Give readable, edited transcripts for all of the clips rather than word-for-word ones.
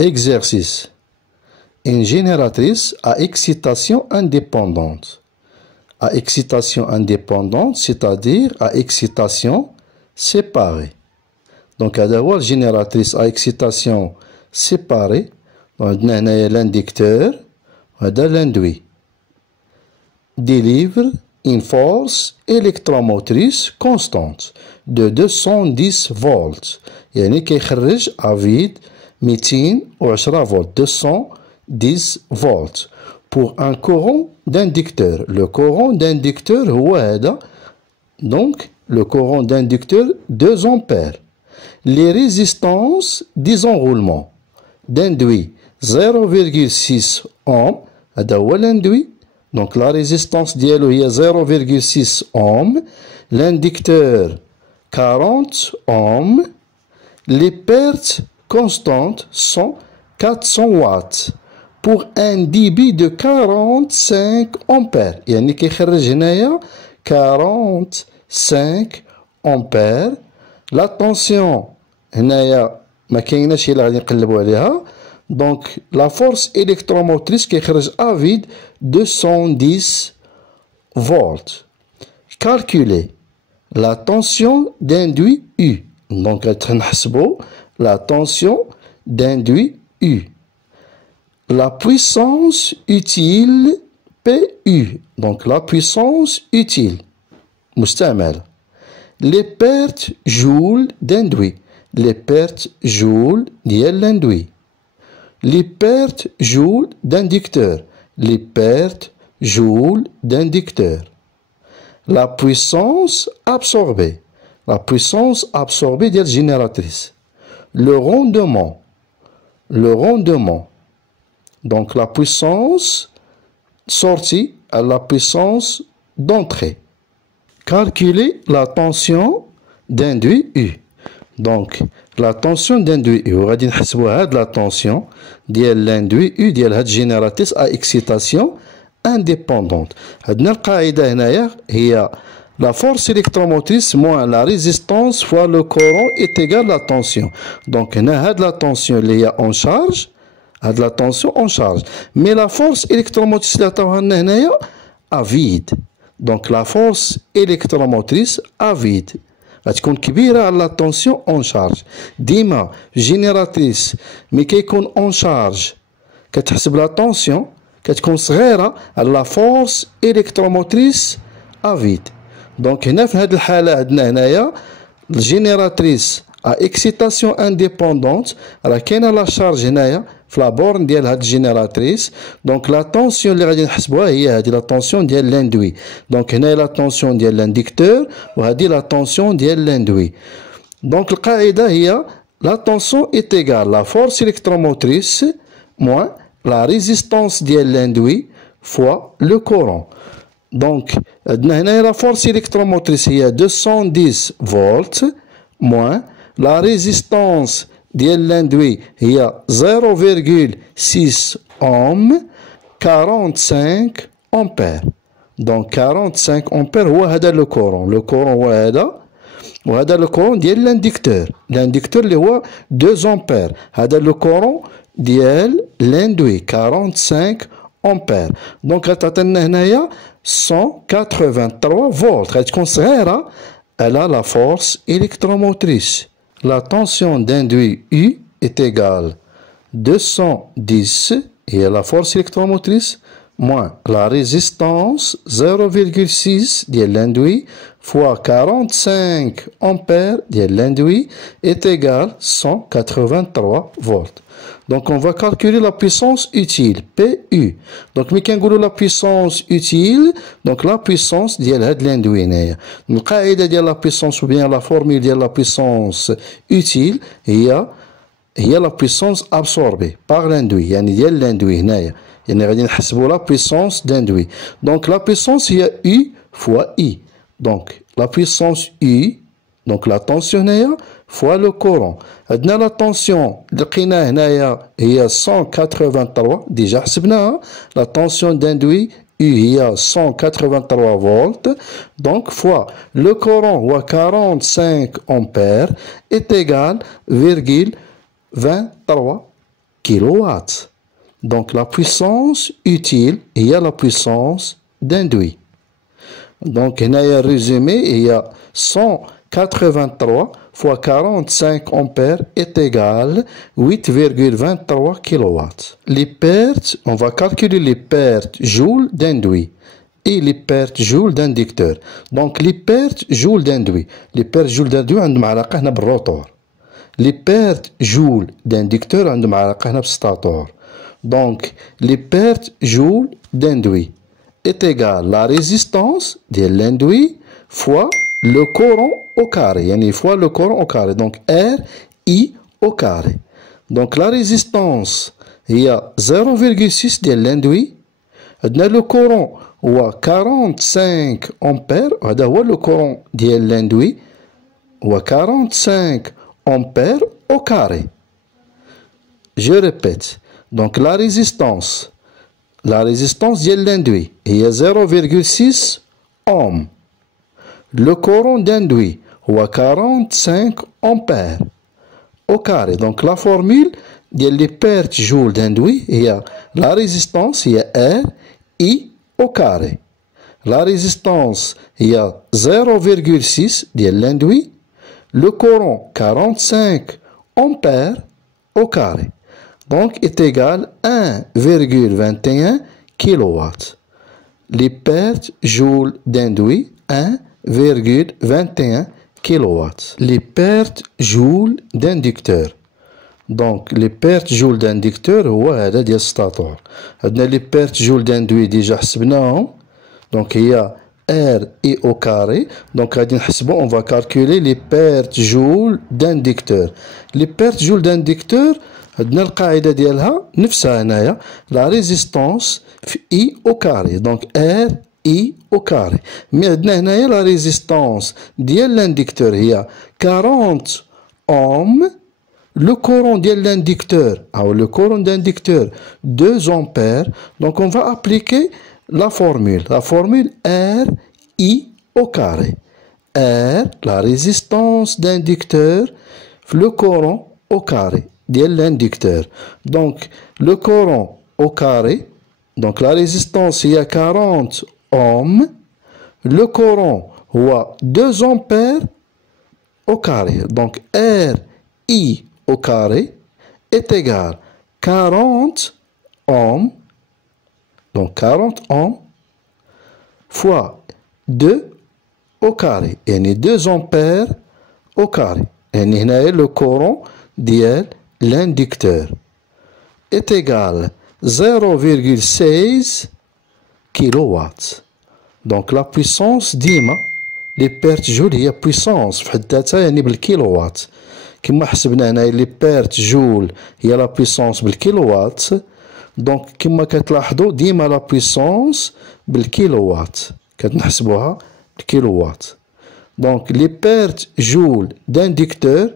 Exercice. Une génératrice à excitation indépendante. À excitation indépendante, c'est-à-dire à excitation séparée. Donc, à la génératrice à excitation séparée, on a l'inducteur, on a l'induit. Délivre une force électromotrice constante de 210 volts. يعني كيخرج à vide 210 volts, 210 volts pour un courant d'inducteur. Le courant d'inducteur هو هذا. Donc, le courant d'inducteur 2 ampères. Les résistances désenroulement d'induit 0,6 ohm. هذا هو l'induit. Donc la résistance ديالو هي 0,6 ohm. L'inducteur 40 ohms. Les pertes constantes sont 400 watts pour un débit de 45 ampères. يعني كيخرج هنايا 45 ampères. La tension هنايا ما كايناش هي اللي غادي نقلبوا عليها. Donc la force électromotrice كيخرج à vide 210 volts. Calculer la tension d'induit U. Donc نحسبوا la tension d'induit U. La puissance utile PU. Donc la puissance utile مستعمل. Les pertes joules d'induit. Les pertes joules ديال l'induit. Les pertes joules d'inducteur. Les pertes joules d'inducteur. La puissance absorbée. La puissance absorbée de la génératrice. Le rendement. Le rendement. Donc la puissance sortie à la puissance d'entrée. Calculer la tension d'induit U. Donc la tension d'induit U. غادي نحسبوا هاد la tension ديال l'induit U ديال هاد génératrice à excitation indépendante. عندنا القاعدة هنايا هي la force électromotrice moins la résistance fois le courant est égal à la tension. Donc هنا هاد la tension اللي هي en charge. هاد la tension en charge. Mais la force électromotrice اللي عطاوها لنا هنايا à vide. Donc la force électromotrice à vide غتكون كبيرة على la tension en charge. ديما génératrice مي كيكون en charge كتحسب la tension كتكون صغيرة على la force électromotrice à vide. Donc هنا في هذه الحالة عندنا هنايا الجينيراتريس à excitation indépendante راه كاينة لا شارج هنايا في لا بورن ديال هاد الجينيراتريس. دونك لا طونسيون اللي غادي نحسبوها هي هادي لا طونسيون ديال لاندوي. دونك هنايا لا طونسيون ديال لانديكتور وهادي لا طونسيون ديال لاندوي. دونك القاعدة هي لا طونسيون est égale la force électromotrice moins la résistance ديال لاندوي fois le courant. Donc عندنا هنايا لا فورس électromotrice هي 210 volts moins la résistance ديال l'induit هي 0,6 ohm 45 ampères. Donc 45 ampères هو هذا لو كورون. لو كورون هو هذا وهذا لو كورون ديال l'inducteur. l'inducteur اللي هو 2 ampères. هذا لو كورون ديال l'induit 45 ampères. دونك غتعطينا هنايا 183 فولت. غتكون صغيرة على la force électromotrice. La tension d'induit U est égale 210 et la force électromotrice moins la résistance 0,6 de l'induit fois 45 ampères de l'induit est égale 183 volts. Donc on va calculer la puissance utile PU. Donc mais كنقولوا la puissance utile donc la puissance ديال هاد l'induit هنايا. القاعدة ديال la puissance ou bien la formule ديال la puissance utile هي la puissance absorbée par l'induit. يعني ديال l'induit هنايا. يعني غادي نحسبوا la puissance d'induit. Donc la puissance هي U fois I. Donc la puissance U donc la tension هنايا fois le courant. عندنا la tension لقيناها هنايا هي 183 ديجا حسبناها. La tension d'induit U هي 183 volts. Donc fois le courant هو 45 ampères est égal 23 kilowatts. Donc la puissance utile, il y a la puissance d'induit. Donc il y a un résumé, il y a 183 fois 45 ampères est égal 8,23 kilowatts. Les pertes, on va calculer les pertes joules d'induit et les pertes joules d'inducteur. Donc les pertes joules d'induit. Les pertes joules d'induit عندهم علاقة هنا بالروتور. Les pertes joules d'inducteur عندهم علاقة هنا بالستاتور. Donc les pertes joules d'induit est égal la résistance de l'induit fois le courant au carré. Yani fois le courant au carré. Donc R I au carré. Donc la résistance il y a 0,6 de l'induit. Le courant هو 45 ampères. هذا هو le courant ديال l'induit هو 45 ampères au carré. Je répète. Donc la résistance de l'induit est 0,6 ohms. Le courant d'induit est 45 ampères au carré. Donc la formule des pertes joules d'induit est la résistance est R I au carré. La résistance est 0,6 de l'induit. Le courant 45 ampères au carré. Donc est égal à 1,21 kW. Les pertes joules d'induit 1,21 kW. Les pertes joules d'inducteur. Donc les pertes joules d'inducteur هو هذا ديال الستاتور. عندنا les pertes joules d'induit déjà حسبناهم. Donc il y a R I au carré. Donc غادي نحسبوا on va calculer les pertes joules d'inducteur. Les pertes joules d'inducteur عندنا القاعدة ديالها نفسها هنايا لا ريزيستونس في اي او كاري دونك ار اي او كاري مي عندنا هنايا لا ريزيستونس ديال لانديكتور هي 40 اوم لو كورون ديال لانديكتور او لو كورون d'ainducteur 2 ampères donc on va appliquer la formule R I au carré R la résistance d'inducteur le courant au carré de l'inducteur. Donc, le courant au carré, donc la résistance il y a 40 ohms, le courant est 2 ampères au carré. Donc, R I au carré est égal 40 ohms, donc 40 ohms fois 2 au carré. Et 2 ampères au carré. Et le courant d'IL l'inducteur est égal 0,16 kW. Donc la puissance ديما les pertes joules هي puissance في حد ذاتها يعني بالكيلووات. كما حسبنا هنا les pertes joules هي la puissance بالكيلووات. دونك كما كتلاحظوا ديما la puissance بالكيلووات كتنحسبوها بالكيلووات. Donc les pertes joules d'inducteur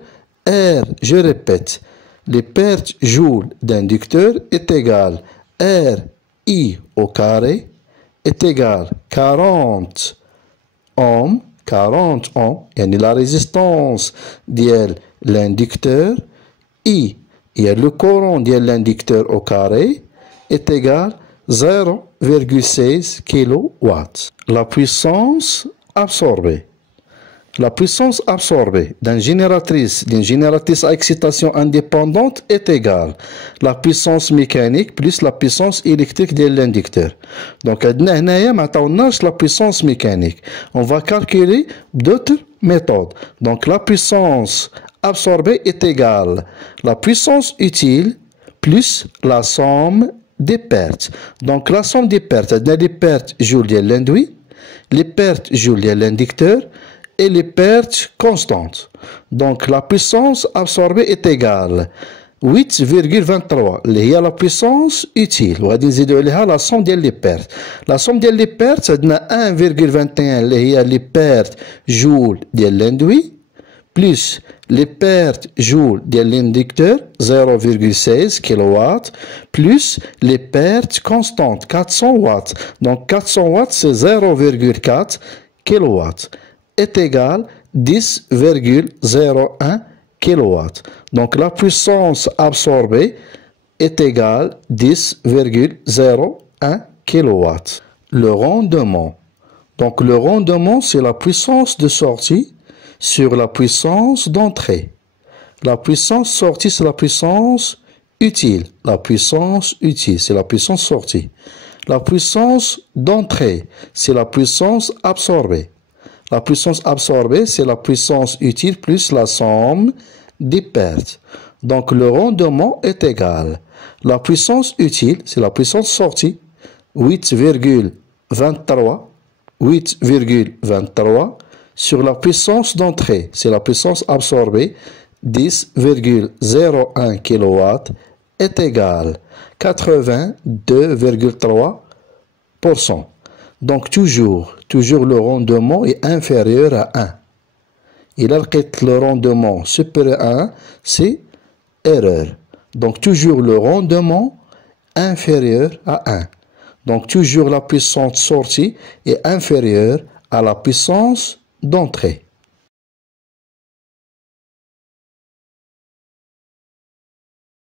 R, je répète, les pertes joules d'inducteur est égal R I au carré est égal 40 ohms, et la résistance de l'inducteur I et le courant de l'inducteur au carré est égal 0,16 kW. La puissance absorbée. La puissance absorbée d'une génératrice à excitation indépendante est égale la puissance mécanique plus la puissance électrique de l'inducteur. Donc, la puissance mécanique. On va calculer d'autres méthodes. Donc, la puissance absorbée est égale la puissance utile plus la somme des pertes. Donc, la somme des pertes, les pertes joules de l'induit, les pertes joules de l'inducteur, et les pertes constantes. Donc la puissance absorbée est égale 8,23 اللي هي la puissance utile وغادي نزيدو عليها la somme ديال les pertes. La somme ديال les pertes عندنا 1,21 اللي هي les pertes joules ديال l'induit plus les pertes joules ديال l'inducteur 0,16 kW plus les pertes constantes 400 watts. Donc 400 watts c'est 0,4 kW est égal 10,01 kW. Donc la puissance absorbée est égal 10,01 kW. Le rendement. Donc le rendement, c'est la puissance de sortie sur la puissance d'entrée. La puissance sortie, c'est la puissance utile. La puissance utile, c'est la puissance sortie. La puissance d'entrée, c'est la puissance absorbée. La puissance absorbée, c'est la puissance utile plus la somme des pertes. Donc le rendement est égal. La puissance utile, c'est la puissance sortie, 8,23 sur la puissance d'entrée, c'est la puissance absorbée, 10,01 kW est égal 82,3%. Donc toujours le rendement est inférieur à 1. Il a le rendement supérieur à 1, c'est erreur. Donc toujours le rendement inférieur à 1. Donc toujours la puissance sortie est inférieure à la puissance d'entrée.